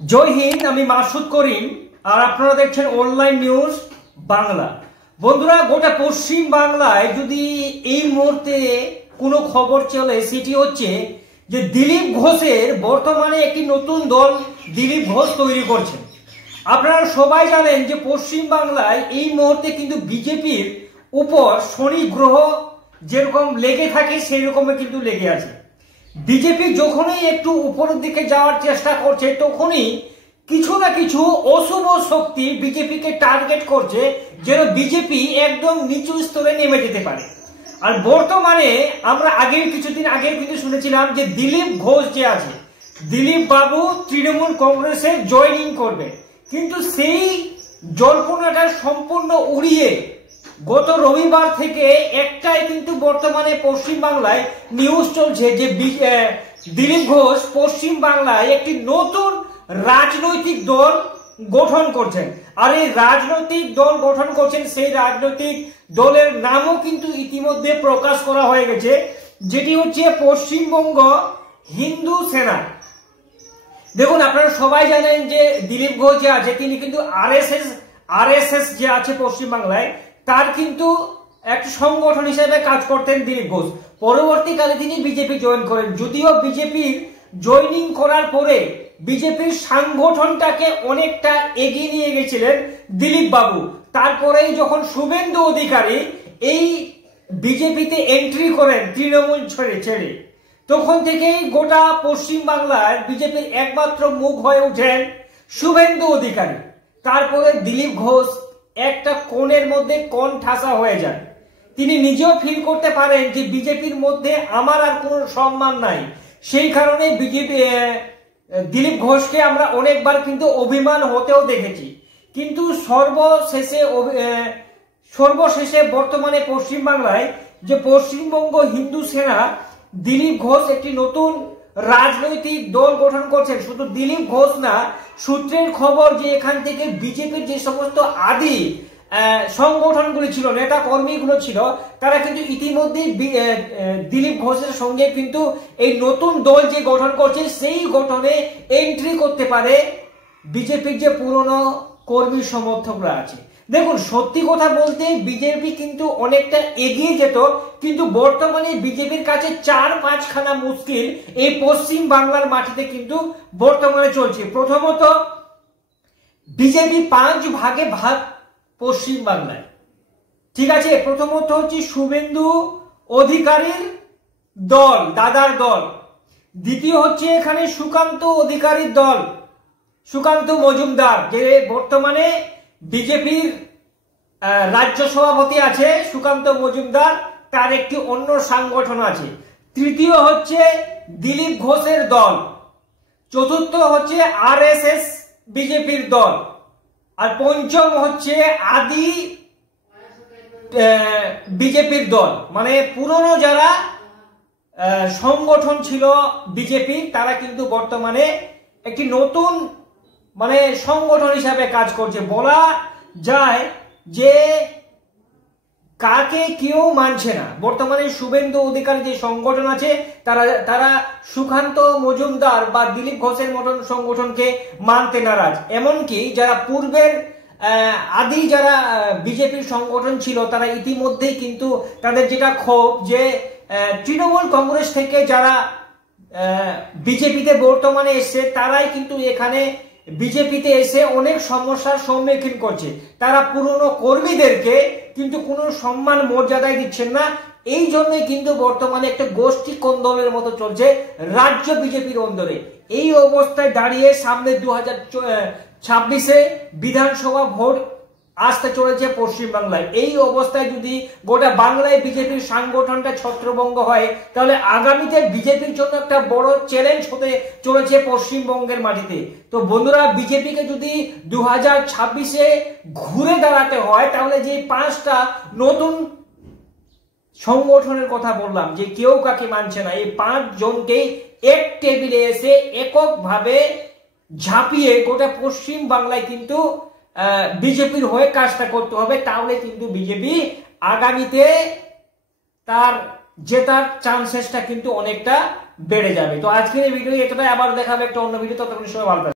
জয় হিন্দ। আমি মাসুদ করিম আর আপনারা দেখছেন অনলাইন নিউজ বাংলা। বন্ধুরা, গোটা পশ্চিম বাংলায় যদি এই মুহূর্তে কোনো খবর চলে সেটি হচ্ছে যে দিলীপ ঘোষের বর্তমানে একটি নতুন দল দিলীপ ঘোষ তৈরি করছেন। আপনারা সবাই জানেন যে পশ্চিম বাংলায় এই মুহূর্তে কিন্তু বিজেপির উপর শনি গ্রহ যেরকম লেগে থাকে সেই রকমই কিন্তু লেগে আছে। বিজেপি যখনই একটু উপরের দিকে যাওয়ার চেষ্টা করছে তখনই কিছু না কিছু অশুভ শক্তি বিজেপিকে টার্গেট করছে যেন বিজেপি একদম নিচু স্তরে নেমে যেতে পারে। আর বর্তমানে আমরা কিছুদিন আগে কিন্তু শুনেছিলাম যে দিলীপ ঘোষ যে আছে, দিলীপ বাবু তৃণমূল কংগ্রেসে জয়েনিং করবে, কিন্তু সেই জল্পনাটা সম্পূর্ণ উড়িয়ে গত রবিবার থেকে একটাই কিন্তু বর্তমানে পশ্চিম বাংলায় নিউজ চলছে যে দিলীপ ঘোষ পশ্চিম বাংলায় একটি নতুন রাজনৈতিক দল গঠন করছেন। আর এই রাজনৈতিক দল গঠন করছেন, সেই রাজনৈতিক দলের নামও কিন্তু ইতিমধ্যে প্রকাশ করা হয়ে গেছে, যেটি হচ্ছে পশ্চিমবঙ্গ হিন্দু সেনা। দেখুন, আপনারা সবাই জানেন যে দিলীপ ঘোষ যে আছে তিনি কিন্তু আরএসএস যে আছে পশ্চিম বাংলায় তার কিন্তু একটি সংগঠন হিসেবে কাজ করতেন দিলীপ ঘোষ। পরবর্তীকালে তিনি বিজেপি জয়েন করেন, যদিও বিজেপির জয়েনিং করার পরে বিজেপির সাংগঠনটাকে অনেকটা এগিয়ে নিয়ে গেছিলেন দিলীপ বাবু। তারপরেই যখন শুভেন্দু অধিকারী এই বিজেপিতে এন্ট্রি করেন তৃণমূল ছেড়ে, তখন থেকেই গোটা পশ্চিম বাংলার বিজেপির একমাত্র মুখ হয়ে ওঠেন শুভেন্দু অধিকারী। তারপরে দিলীপ ঘোষ একটা কোণের মধ্যে কোণ ঠাসা হয়ে যায়। তিনি নিজেও ফিল করতে পারেন যে বিজেপির মধ্যে আমার আর কোনো সম্মান নাই। সেই কারণে দিলীপ ঘোষকে আমরা অনেকবার কিন্তু অভিমান হতেও দেখেছি, কিন্তু সর্বশেষে বর্তমানে পশ্চিম বাংলায় যে পশ্চিমবঙ্গ হিন্দু সেনা দিলীপ ঘোষ একটি নতুন রাজনৈতিক দল গঠন করছেন। শুধু দিলীপ ঘোষ না, সূত্রের খবর যে এখান থেকে বিজেপির যে সমস্ত আদি সংগঠনগুলি ছিল, নেতা কর্মীগুলো ছিল, তারা কিন্তু ইতিমধ্যেই দিলীপ ঘোষের সঙ্গে কিন্তু এই নতুন দল যে গঠন করছে সেই গঠনে এন্ট্রি করতে পারে বিজেপির যে পুরনো কর্মী সমর্থকরা আছে। দেখুন, সত্যি কথা বলতে বিজেপি কিন্তু অনেকটা এগিয়ে যেত, কিন্তু বর্তমানে বিজেপির কাছে 4-5খানা মুশকিল এই পশ্চিম বাংলার মাটিতে কিন্তু বর্তমানে চলছে। প্রথমত, বিজেপি 5 ভাগে ভাগ পশ্চিম বাংলায়, ঠিক আছে। প্রথমত হচ্ছে শুভেন্দু অধিকারীর দল, দাদার দল। দ্বিতীয় হচ্ছে এখানে সুকান্ত অধিকারীর দল, সুকান্ত মজুমদার, যে বর্তমানে বিজেপির রাজ্য সভাপতি আছে সুকান্ত মজুমদার, তার একটি অন্য সংগঠন আছে। তৃতীয় হচ্ছে দিলীপ ঘোষের দল। চতুর্থ হচ্ছে আরএসএস বিজেপির দল। আর পঞ্চম হচ্ছে আদি বিজেপির দল, মানে পুরনো যারা সংগঠন ছিল বিজেপি, তারা কিন্তু বর্তমানে একটি নতুন মানে সংগঠন হিসাবে কাজ করছে। বলা যায় যে কাকে কেউ মানছে না। বর্তমানে শুভেন্দু অধিকারী যে সংগঠন আছে তারা সুকান্ত মজুমদার বা দিলীপ ঘোষের মতন সংগঠনকে মানতে নারাজ। এমনকি যারা পূর্বের আদি যারা বিজেপির সংগঠন ছিল তারা ইতিমধ্যেই কিন্তু তাদের যেটা ক্ষোভ যে তৃণমূল কংগ্রেস থেকে যারা বিজেপিতে বর্তমানে এসছে তারাই কিন্তু এখানে বিজেপিতে এসে অনেক সমস্যার সম্মুখীন করছে। তারা পুরনো কর্মীদেরকে কিন্তু কোনো সম্মান মর্যাদায় দিচ্ছেন না। এই জন্যই কিন্তু বর্তমানে একটা গোষ্ঠী কোন্দলের মতো চলছে রাজ্য বিজেপির অন্দরে। এই অবস্থায় দাঁড়িয়ে সামনে 2026-এ বিধানসভা ভোট আসতে চলেছে পশ্চিম বাংলায়। এই অবস্থায় যদি গোটা বাংলায় বিজেপির সাংগঠনটা ছত্রভঙ্গ হয় তাহলে আগামীতে বিজেপির জন্য একটা বড় চ্যালেঞ্জ হতে চলেছে পশ্চিমবঙ্গের মাটিতে। তো বন্ধুরা, বিজেপিকে যদি 2026-এ ঘুরে দাঁড়াতে হয় তাহলে যে 5টা নতুন সংগঠনের কথা বললাম যে কেউ কাকে মানছে না, এই 5 জনকে এক টেবিলে এসে এককভাবে ঝাঁপিয়ে গোটা পশ্চিম বাংলায় কিন্তু বিজেপির হয়ে কাজটা করতে হবে। তাহলে কিন্তু বিজেপি আগামীতে তার জেতার চান্সেসটা কিন্তু অনেকটা বেড়ে যাবে। তো আজকের এই ভিডিও এতটাই, আবার দেখাবে একটা অন্য ভিডিও। ততক্ষণ সবাই ভালো থাকবেন।